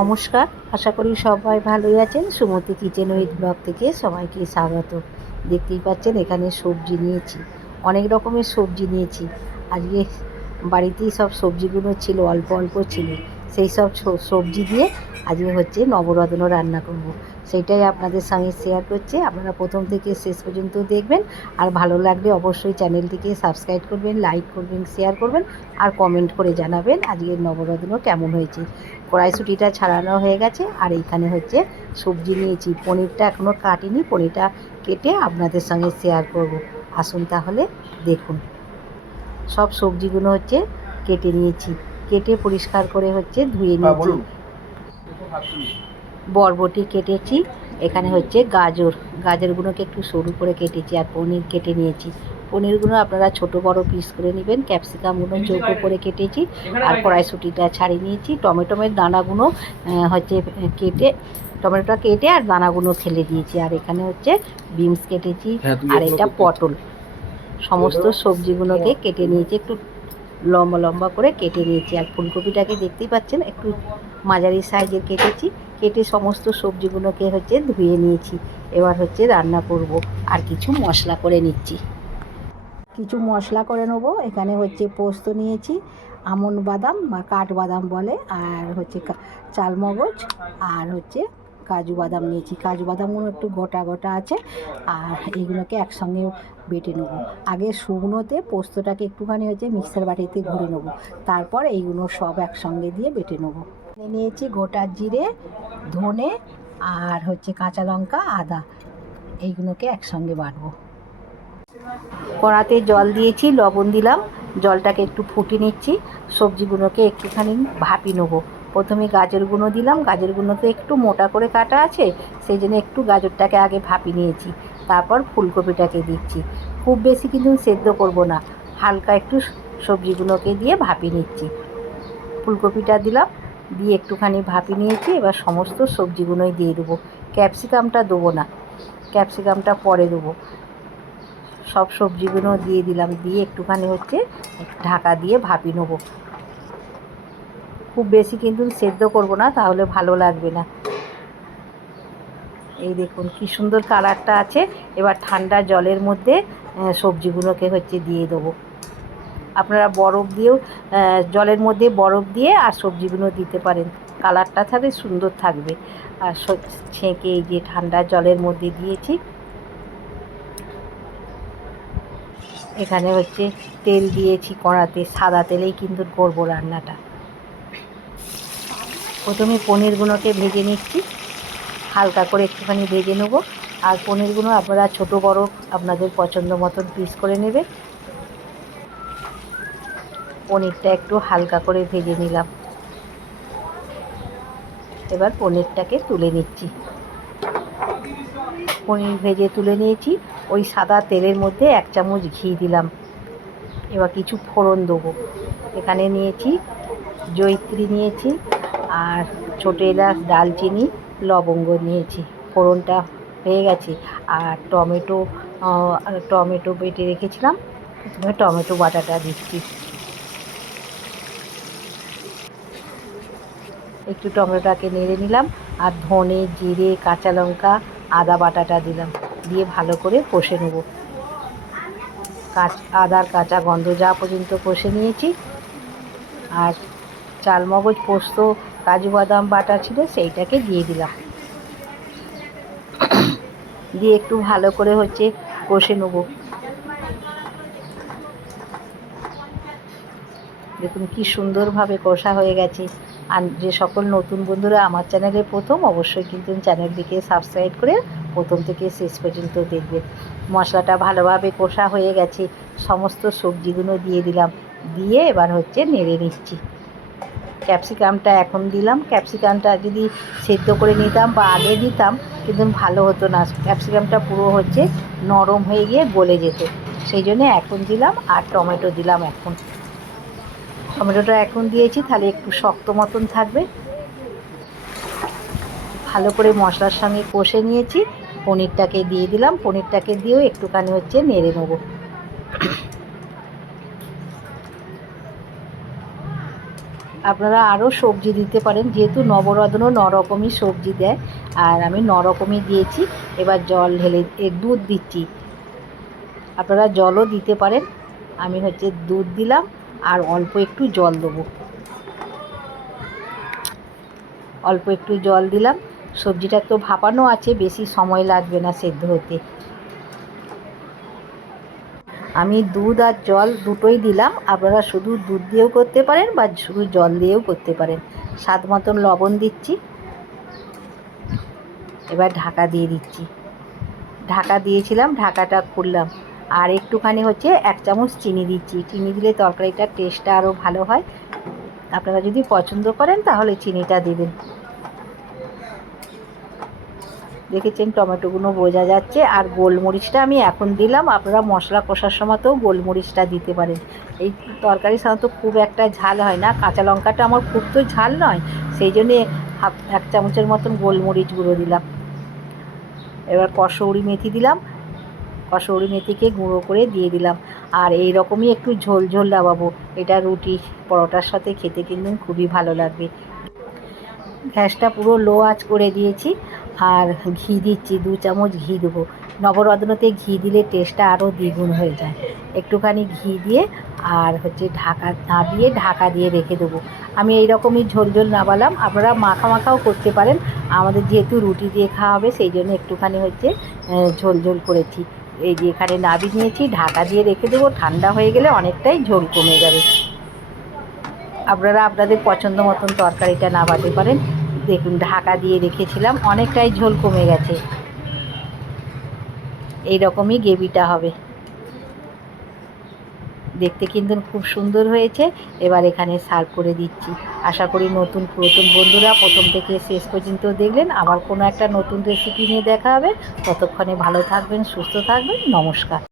নমস্কার, আশা করি সবাই ভালোই আছেন। সুমতি কিচেন উইথ ব্লগ থেকে সবাইকে স্বাগত। দেখতেই পাচ্ছেন এখানে সবজি নিয়েছি, অনেক রকমের সবজি নিয়েছি। আজকে বাড়িতেই সব সবজিগুলো ছিল, অল্প অল্প ছিল। সেই সব সবজি দিয়ে আজকে হচ্ছে নবরত্ন রান্না করব। সেইটাই আপনাদের সঙ্গে শেয়ার করছি। আপনারা প্রথম থেকে শেষ পর্যন্ত দেখবেন, আর ভালো লাগলে অবশ্যই চ্যানেলটিকে সাবস্ক্রাইব করবেন, লাইক করবেন, শেয়ার করবেন, আর কমেন্ট করে জানাবেন আজকের নবরত্ন কেমন হয়েছে। কড়াইশুঁটিটা ছাড়ানো হয়ে গেছে, আর এইখানে হচ্ছে সবজি নিয়েছি। পনিরটা এখনও কাটিনি, পনিরটা কেটে আপনাদের সঙ্গে শেয়ার করব। আসুন তাহলে দেখুন। সব সবজিগুলো হচ্ছে কেটে নিয়েছি, কেটে পরিষ্কার করে হচ্ছে ধুয়ে নিয়েছি। বরবটি কেটেছি, এখানে হচ্ছে গাজরগুলোকে একটু সরু করে কেটেছি, আর পনির কেটে নিয়েছি। পনিরগুলো আপনারা ছোট বড় পিস করে নেবেন। ক্যাপসিকামগুলো চৌকো করে কেটেছি, আর কড়াইশুঁটিটা ছাড়িয়ে নিয়েছি। টমেটোমের দানাগুলো হচ্ছে কেটে, টমেটোটা কেটে আর দানাগুলো ফেলে দিয়েছি। আর এখানে হচ্ছে বিনস কেটেছি, আর এটা পটল। সমস্ত সবজিগুলোকে কেটে নিয়েছি, একটু লম্বা লম্বা করে কেটে নিয়েছি। আর ফুলকপিটাকে দেখতেই পাচ্ছেন একটু মাঝারি সাইজের কেটেছি। কেটে সমস্ত সবজিগুলোকে হচ্ছে ধুয়ে নিয়েছি। এবার হচ্ছে রান্না করব, আর কিছু মশলা করে নিচ্ছি। কিছু মশলা করে নেবো। এখানে হচ্ছে পোস্ত নিয়েছি, আমন্ড বাদাম বা কাঠবাদাম বলে, আর হচ্ছে চালমগজ, আর হচ্ছে কাজু বাদাম নিয়েছি। কাজু বাদামগুলো একটু গোটা গোটা আছে, আর এইগুলোকে একসঙ্গে বেটে নেবো। আগে শুকনোতে পোস্তটাকে একটুখানি হচ্ছে মিক্সার বাটিতে ঘুরে নেবো, তারপর এইগুলো সব একসঙ্গে দিয়ে বেটে নেবো। নিয়েছি গোটা জিরে, ধনে, আর হচ্ছে কাঁচা লঙ্কা, আদা, এইগুলোকে একসঙ্গে বাটবো। কড়াতে জল দিয়েছি, লবণ দিলাম, জলটাকে একটু ফুটিয়ে নিচ্ছি। সবজিগুলোকে একটুখানি ভাপিয়ে নেবো। প্রথমে গাজরগুলো দিলাম, গাজরগুলো তো একটু মোটা করে কাটা আছে, সেই জন্য একটু গাজরটাকে আগে ভাপিয়ে নিয়েছি। তারপর ফুলকপিটাকে দিচ্ছি। খুব বেশি কিন্তু সেদ্ধ করব না, হালকা একটু সবজিগুলোকে দিয়ে ভাপিয়ে নিচ্ছি। ফুলকপিটা দিলাম, দিয়ে একটুখানি ভাপিয়ে নিয়েছি। এবার সমস্ত সবজিগুলোই দিয়ে দেবো। ক্যাপসিকামটা দেবো না, ক্যাপসিকামটা পরে দেবো। সব সবজিগুলো দিয়ে দিলাম, দিয়ে একটুখানি হচ্ছে ঢাকা দিয়ে ভাপিয়ে নেবো। খুব বেশি কিন্তু সেদ্ধ করব না, তাহলে ভালো লাগবে না। এই দেখুন কি সুন্দর কালারটা আছে। এবার ঠান্ডা জলের মধ্যে সবজিগুলোকে হচ্ছে দিয়ে দেবো। আপনারা বরফ দিয়েও, জলের মধ্যে বরফ দিয়ে আর সবজিগুলো দিতে পারেন, কালারটা তাহলে সুন্দর থাকবে। আর ছেঁকে এই যে ঠান্ডা জলের মধ্যে দিয়েছি। এখানে হচ্ছে তেল দিয়েছি কড়াতে, সাদা তেলেই কিন্তু করবো রান্নাটা। প্রথমে পনিরগুলোকে ভেজে নিচ্ছি, হালকা করে একটুখানি ভেজে নেবো। আর পনিরগুলো আপনারা ছোট বড় আপনাদের পছন্দ মতন পিস করে নেবে। পনিরটা একটু হালকা করে ভেজে নিলাম। এবার পনিরটাকে তুলে নিচ্ছি। পনির ভেজে তুলে নিয়েছি। ওই সাদা তেলের মধ্যে 1 চামচ ঘি দিলাম। এবার কিছু ফোড়ন দেবো। এখানে নিয়েছি জয়িত্রী নিয়েছি, আর ছোটো এলাচ, দালচিনি, লবঙ্গ নিয়েছি। ফোড়নটা হয়ে গেছে। আর টমেটো বেটে রেখেছিলাম, প্রথমে টমেটো বাটাটা দিচ্ছি। একটু টমেটোটাকে নেড়ে নিলাম, আর ধনে, জিরে, কাঁচা লঙ্কা, আদা বাটাটা দিলাম, দিয়ে ভালো করে কষে নেব। আদার কাঁচা গন্ধ যাওয়া পর্যন্ত কষে নিয়েছি। আর চালমগজ, পোস্ত, কাজু বাদাম বাটা ছিল, সেইটাকে দিয়ে দিলাম, দিয়ে একটু ভালো করে হচ্ছে কষে নেব। দেখুন কি সুন্দরভাবে কষা হয়ে গেছে। আর যে সকল নতুন বন্ধুরা আমার চ্যানেলে প্রথম, অবশ্যই কিন্তু চ্যানেলটিকে সাবস্ক্রাইব করে প্রথম থেকে শেষ পর্যন্ত দেখবেন। মশলাটা ভালোভাবে কষা হয়ে গেছে, সমস্ত সবজিগুলো দিয়ে দিলাম, দিয়ে এবার হচ্ছে নেড়ে নিচ্ছি। ক্যাপসিকামটা এখন দিলাম। ক্যাপসিকামটা যদি সেদ্ধ করে নিতাম বা আগে দিতাম কিন্তু ভালো হতো না, ক্যাপসিকামটা পুরো হচ্ছে নরম হয়ে গিয়ে গলে যেত, সেই জন্য এখন দিলাম। আর টমেটো দিলাম এখন, টমেটোটা এখন দিয়েছি, তাহলে একটু শক্ত মতন থাকবে। ভালো করে মশলার সঙ্গে কষে নিয়েছি। পনিরটাকে দিয়ে দিলাম, পনিরটাকে দিয়েও একটুখানি হচ্ছে নেড়ে নেবো। আপনারা আরও সবজি দিতে পারেন, যেহেতু নবরত্ন রকমই সবজি দেয়, আর আমি রকমই দিয়েছি। এবার জল ঢেলে দুধ দিচ্ছি, আপনারা জলও দিতে পারেন। আমি দুধ দিলাম আর অল্প একটু জল দেবো, অল্প একটু জল দিলাম। সবজিটা তো ভাপানো আছে, বেশি সময় লাগবে না সেদ্ধ হতে। আমি দুধ আর জল দুটোই দিলাম, আপনারা শুধু দুধ দিয়েও করতে পারেন বা শুধু জল দিয়েও করতে পারেন। স্বাদ মতন লবণ দিচ্ছি, এবার ঢাকা দিয়ে দিচ্ছি। ঢাকা দিয়েছিলাম, ঢাকাটা খুললাম, আর একটুখানি 1 চামচ চিনি দিচ্ছি। চিনি দিলে তরকারিটার টেস্টটা আরও ভালো হয়। আপনারা যদি পছন্দ করেন তাহলে চিনিটা দেবেন। দেখেছেন টমেটোগুলো বোঝা যাচ্ছে। আর গোলমরিচটা আমি এখন দিলাম, আপনারা মশলা কষার সময়তেও গোলমরিচটা দিতে পারেন। এই তরকারি সাধারণত খুব একটা ঝাল হয় না, কাঁচা লঙ্কাটা আমার খুব তো ঝাল নয়, সেই জন্যে 1 চামচের মতন গোলমরিচ গুঁড়ো দিলাম। এবার কসৌরি মেথি দিলাম, কসৌরি মেথিকে গুঁড়ো করে দিয়ে দিলাম। আর এই রকমই একটু ঝোল ঝোল লাগাবো, এটা রুটি পরোটার সাথে খেতে কিন্তু খুবই ভালো লাগবে। গ্যাসটা পুরো লো আঁচ করে দিয়েছি, আর ঘি দিচ্ছি, 2 চামচ ঘি দেবো। নবরত্নতে ঘি দিলে টেস্টটা আরও দ্বিগুণ হয়ে যায়। একটুখানি ঘি দিয়ে আর ঢাকা নামিয়ে ঢাকা দিয়ে রেখে দেবো। আমি এই রকমই ঝোল ঝোল নামালাম, আপনারা মাখা মাখাও করতে পারেন। আমাদের যেহেতু রুটি দিয়ে খাওয়া হবে সেই জন্য একটুখানি ঝোল ঝোল করেছি। এই যে এখানে নামিয়ে নিয়েছি, ঢাকা দিয়ে রেখে দেবো। ঠান্ডা হয়ে গেলে অনেকটাই ঝোল কমে যাবে। আপনারা আপনাদের পছন্দ মতন তরকারিটা নামাতে পারেন। দেখুন ঢাকা দিয়ে রেখেছিলাম, অনেকটাই ঝোল কমে গেছে। এই রকমই গ্রেভিটা হবে, দেখতে কিন্তু খুব সুন্দর হয়েছে। এবার এখানে সার্ভ করে দিচ্ছি। আশা করি নতুন পুরাতন বন্ধুরা প্রথম থেকে শেষ পর্যন্ত দেখলেন। আবার কোনো একটা নতুন রেসিপি নিয়ে দেখা হবে। ততক্ষণে ভালো থাকবেন, সুস্থ থাকবেন। নমস্কার।